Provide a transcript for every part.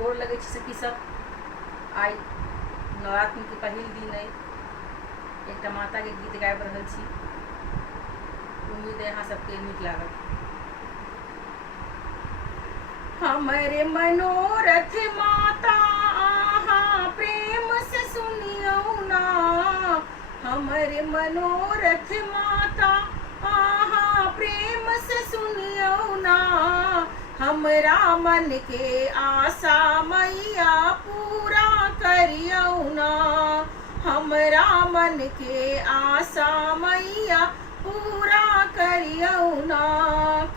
गोर लगे सखी सब। आई नवरात्र के पहिल दिन है। एक माता के गीत गाबि रहल छी। उम्मीद है यहाँ सबके नीक लागत। हमरे मनोरथ माता आहा प्रेम से सुनियो ना। हमरे मनोरथ माता आहा प्रेम से सुनियो ना। हमरा मन के आशा मैया पूरा करियो ना। हमरा मन के आशा मैया पूरा करियो ना।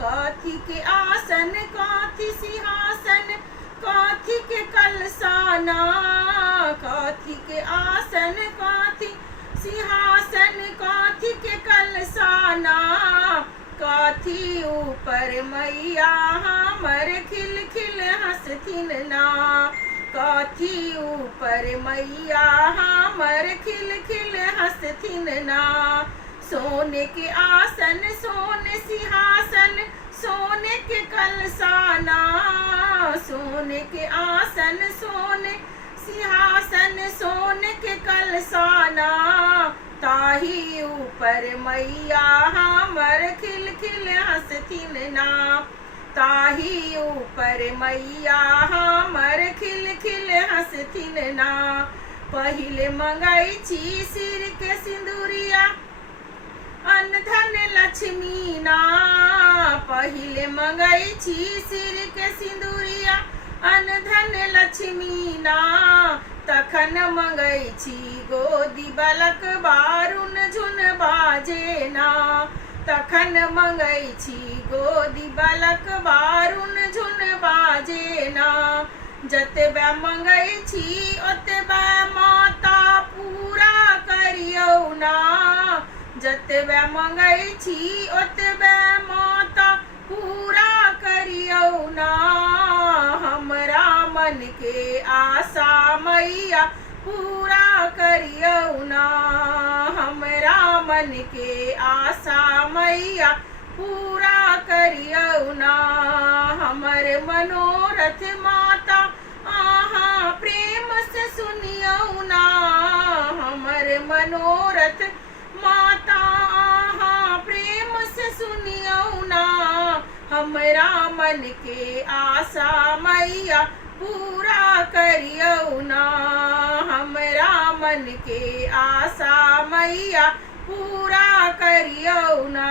काथी के आसन काथी सिंहासन काथी के कलसाना। काथी के आसन काथी सिंहासन काथी के कलसाना। काथी ऊपर मैया हमर खिल खिल हंसथिन ना। काथी ऊपर मैया हमर खिल खिल हंसथिन ना। सोने के आसन सोने सिंहासन सोने के कलसाना। सोने के आसन सोने सिंहासन सोने के कलसाना। ताही ऊपर मैया हमर खिल खिल हंसथिन ना। ताही ऊपर मैया हमर खिल खिल हंसथिन ना। पहिले मंगाई छी सिर के सिंदूरिया अन्न धन लक्ष्मी ना। पहिले मंगाई छी सिर के सिंदूरिया अन्न धन लक्ष्मी ना। तखन मंगाई छी गोदी बालक बारुन झुन बाजे ना। तखन मंगाई छी गोदी बालक बारुन झुन बाजे ना। जतबे मंगाई छी ओतबे माता पूरा करियो ना। जतबे मंगाई छी ओतबे माता पूरा करियो ना। हमरा मन के आशा मैया पूरा करियो ना। हमरा मन के आशा मैया पूरा करियो ना। हमर मनोरथ माता आहा प्रेम से सुनियो ना। हमर मनोरथ माता आहा प्रेम से सुनियो ना। हमरा मन के आशा मैया पूरा करियो ना। हमरा मन के आशा मैया पूरा करियो ना।